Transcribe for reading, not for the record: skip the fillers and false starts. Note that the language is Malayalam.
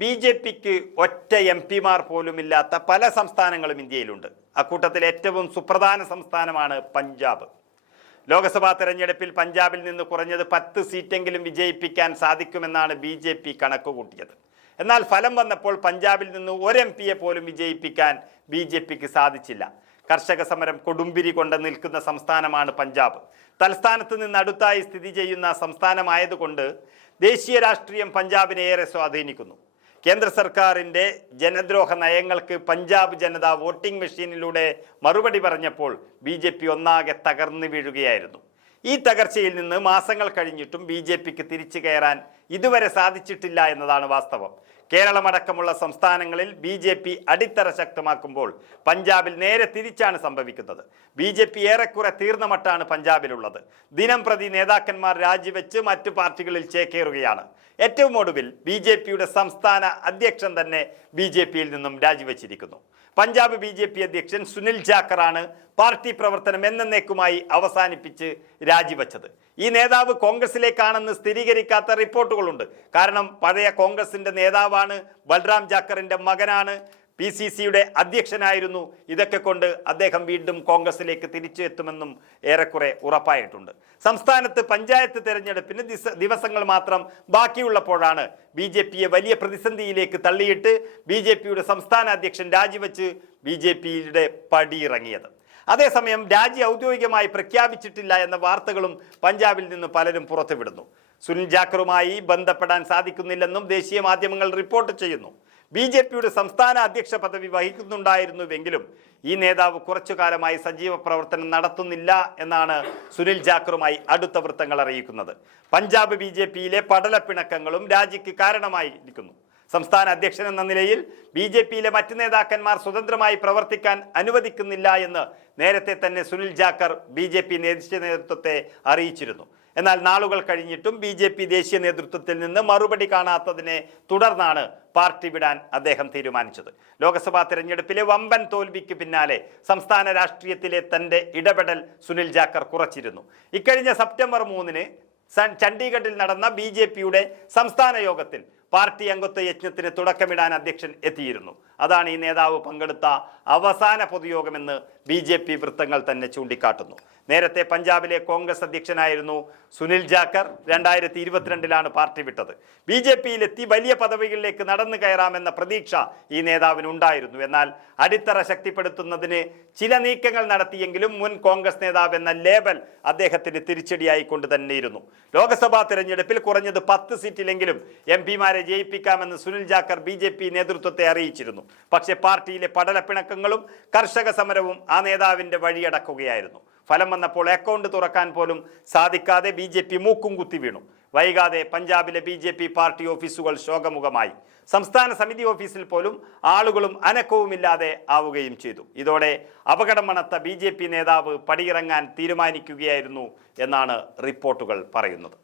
ബി.ജെ.പിക്ക് ഒറ്റ എം.പിമാർ പോലുമില്ലാത്ത പല സംസ്ഥാനങ്ങളും ഇന്ത്യയിലുണ്ട്. അക്കൂട്ടത്തിൽ ഏറ്റവും സുപ്രധാന സംസ്ഥാനമാണ് പഞ്ചാബ്. ലോക്സഭാ തെരഞ്ഞെടുപ്പിൽ പഞ്ചാബിൽ നിന്ന് കുറഞ്ഞത് 10 സീറ്റെങ്കിലും വിജയിപ്പിക്കാൻ സാധിക്കുമെന്നാണ് ബി.ജെ.പി കണക്കുകൂട്ടിയത്. എന്നാൽ ഫലം വന്നപ്പോൾ പഞ്ചാബിൽ നിന്ന് ഒരു എം.പിയെ പോലും വിജയിപ്പിക്കാൻ ബി.ജെ.പിക്ക് സാധിച്ചില്ല. കർഷക സമരം കൊടുമ്പിരി കൊണ്ട് നിൽക്കുന്ന സംസ്ഥാനമാണ് പഞ്ചാബ്. തലസ്ഥാനത്ത് നിന്ന് അടുത്തായി സ്ഥിതി ചെയ്യുന്ന സംസ്ഥാനമായതുകൊണ്ട് ദേശീയ രാഷ്ട്രീയം പഞ്ചാബിനെ ഏറെ സ്വാധീനിക്കുന്നു. കേന്ദ്ര സർക്കാരിൻ്റെ ജനദ്രോഹ നയങ്ങൾക്ക് പഞ്ചാബ് ജനത വോട്ടിംഗ് മെഷീനിലൂടെ മറുപടി പറഞ്ഞപ്പോൾ ബി.ജെ.പി ഒന്നാകെ തകർന്നു വീഴുകയായിരുന്നു. ഈ തകർച്ചയിൽ നിന്ന് മാസങ്ങൾ കഴിഞ്ഞിട്ടും ബി.ജെ.പിക്ക് തിരിച്ചു കയറാൻ ഇതുവരെ സാധിച്ചിട്ടില്ല എന്നതാണ് വാസ്തവം. കേരളമടക്കമുള്ള സംസ്ഥാനങ്ങളിൽ ബി.ജെ.പി അടിത്തറ ശക്തമാക്കുമ്പോൾ പഞ്ചാബിൽ നേരെ തിരിച്ചാണ് സംഭവിക്കുന്നത്. ബി.ജെ.പി ഏറെക്കുറെ തീർന്ന മട്ടാണ് പഞ്ചാബിലുള്ളത്. ദിനം പ്രതി നേതാക്കന്മാർ രാജിവെച്ച് മറ്റു പാർട്ടികളിൽ ചേക്കേറുകയാണ്. ഏറ്റവും ഒടുവിൽ ബി.ജെ.പിയുടെ സംസ്ഥാന അധ്യക്ഷൻ തന്നെ ബി.ജെ.പിയിൽ നിന്നും രാജിവെച്ചിരിക്കുന്നു. പഞ്ചാബ് ബി.ജെ.പി അധ്യക്ഷൻ സുനിൽ ജാക്കറാണ് പാർട്ടി പ്രവർത്തനം എന്നേക്കുമായി അവസാനിപ്പിച്ച് രാജിവെച്ചത്. ഈ നേതാവ് കോൺഗ്രസിലേക്കാണെന്ന് സ്ഥിരീകരിക്കാത്ത റിപ്പോർട്ടുകളുണ്ട്. കാരണം പഴയ കോൺഗ്രസിന്റെ നേതാവാണ്, ബൽറാം ജാക്കറിന്റെ മകനാണ്, PCCയുടെ അധ്യക്ഷനായിരുന്നു. ഇതൊക്കെ കൊണ്ട് അദ്ദേഹം വീണ്ടും കോൺഗ്രസിലേക്ക് തിരിച്ചു എത്തുമെന്നും ഏറെക്കുറെ ഉറപ്പായിട്ടുണ്ട്. സംസ്ഥാനത്ത് പഞ്ചായത്ത് തെരഞ്ഞെടുപ്പിന് ദിവസങ്ങൾ മാത്രം ബാക്കിയുള്ളപ്പോഴാണ് ബി.ജെ.പിയെ വലിയ പ്രതിസന്ധിയിലേക്ക് തള്ളിയിട്ട് ബി.ജെ.പിയുടെ സംസ്ഥാന അധ്യക്ഷൻ രാജിവെച്ച് ബി.ജെ.പിയുടെ പടിയിറങ്ങിയത്. അതേസമയം രാജി ഔദ്യോഗികമായി പ്രഖ്യാപിച്ചിട്ടില്ല എന്ന വാർത്തകളും പഞ്ചാബിൽ നിന്ന് പലരും പുറത്തുവിടുന്നു. സുനിൽ ജാക്കറുമായി ബന്ധപ്പെടാൻ സാധിക്കുന്നില്ലെന്നും ദേശീയ മാധ്യമങ്ങൾ റിപ്പോർട്ട് ചെയ്യുന്നു. ബി.ജെ.പിയുടെ സംസ്ഥാന അധ്യക്ഷ പദവി വഹിക്കുന്നുണ്ടായിരുന്നുവെങ്കിലും ഈ നേതാവ് കുറച്ചു കാലമായി സജീവ പ്രവർത്തനം നടത്തുന്നില്ല എന്നാണ് സുനിൽ ജാക്കറുമായി അടുത്ത വൃത്തങ്ങൾ അറിയിക്കുന്നത്. പഞ്ചാബ് ബി.ജെ.പിയിലെ പടലപ്പിണക്കങ്ങളും രാജിക്ക് കാരണമായിരിക്കുന്നു. സംസ്ഥാന അധ്യക്ഷൻ എന്ന നിലയിൽ ബി.ജെ.പിയിലെ മറ്റ് നേതാക്കന്മാർ സ്വതന്ത്രമായി പ്രവർത്തിക്കാൻ അനുവദിക്കുന്നില്ല എന്ന് നേരത്തെ തന്നെ സുനിൽ ജാക്കർ ബി.ജെ.പി ദേശീയ നേതൃത്വത്തെ അറിയിച്ചിരുന്നു. എന്നാൽ നാളുകൾ കഴിഞ്ഞിട്ടും ബി.ജെ.പി ദേശീയ നേതൃത്വത്തിൽ നിന്ന് മറുപടി കാണാത്തതിനെ തുടർന്നാണ് പാർട്ടി വിടാൻ അദ്ദേഹം തീരുമാനിച്ചത്. ലോക്സഭാ തെരഞ്ഞെടുപ്പിലെ വമ്പൻ തോൽവിക്ക് പിന്നാലെ സംസ്ഥാന രാഷ്ട്രീയത്തിലെ തൻ്റെ ഇടപെടൽ സുനിൽ ജാക്കർ കുറച്ചിരുന്നു. ഇക്കഴിഞ്ഞ സെപ്റ്റംബർ 3-ന് ചണ്ഡീഗഡിൽ നടന്ന ബി.ജെ.പിയുടെ സംസ്ഥാന യോഗത്തിൽ പാർട്ടി അംഗത്വ യജ്ഞത്തിന് തുടക്കമിടാൻ അധ്യക്ഷൻ എത്തിയിരുന്നു. അതാണ് ഈ നേതാവ് പങ്കെടുത്ത അവസാന പൊതുയോഗമെന്ന് ബി.ജെ.പി വൃത്തങ്ങൾ തന്നെ ചൂണ്ടിക്കാട്ടുന്നു. നേരത്തെ പഞ്ചാബിലെ കോൺഗ്രസ് അധ്യക്ഷനായിരുന്നു സുനിൽ ജാക്കർ. 2022-ലാണ് പാർട്ടി വിട്ടത്. ബി.ജെ.പിയിലെത്തി വലിയ പദവികളിലേക്ക് നടന്നു കയറാമെന്ന പ്രതീക്ഷ ഈ നേതാവിനുണ്ടായിരുന്നു. എന്നാൽ അടിത്തറ ശക്തിപ്പെടുത്തുന്നതിന് ചില നീക്കങ്ങൾ നടത്തിയെങ്കിലും മുൻ കോൺഗ്രസ് നേതാവ് എന്ന ലേബൽ അദ്ദേഹത്തിന് തിരിച്ചടിയായിക്കൊണ്ട് തന്നെയിരുന്നു. ലോക്സഭാ തെരഞ്ഞെടുപ്പിൽ കുറഞ്ഞത് 10 സീറ്റിലെങ്കിലും എം.പിമാരെ ജയിപ്പിക്കാമെന്ന് സുനിൽ ജാക്കർ ബി.ജെ.പി നേതൃത്വത്തെ അറിയിച്ചിരുന്നു. പക്ഷേ പാർട്ടിയിലെ പടലപ്പിണക്കങ്ങളും കർഷക സമരവും ആ നേതാവിൻ്റെ വഴിയടക്കുകയായിരുന്നു. ഫലം വന്നപ്പോൾ അക്കൗണ്ട് തുറക്കാൻ പോലും സാധിക്കാതെ ബി.ജെ.പി മൂക്കും കുത്തി വീണു. വൈകാതെ പഞ്ചാബിലെ ബി.ജെ.പി പാർട്ടി ഓഫീസുകൾ ശോകമുഖമായി. സംസ്ഥാന സമിതി ഓഫീസിൽ പോലും ആളുകളും അനക്കവുമില്ലാതെ ആവുകയും ചെയ്തു. ഇതോടെ അപകടം മണത്ത ബി.ജെ.പി നേതാവ് പടിയിറങ്ങാൻ തീരുമാനിക്കുകയായിരുന്നു എന്നാണ് റിപ്പോർട്ടുകൾ പറയുന്നത്.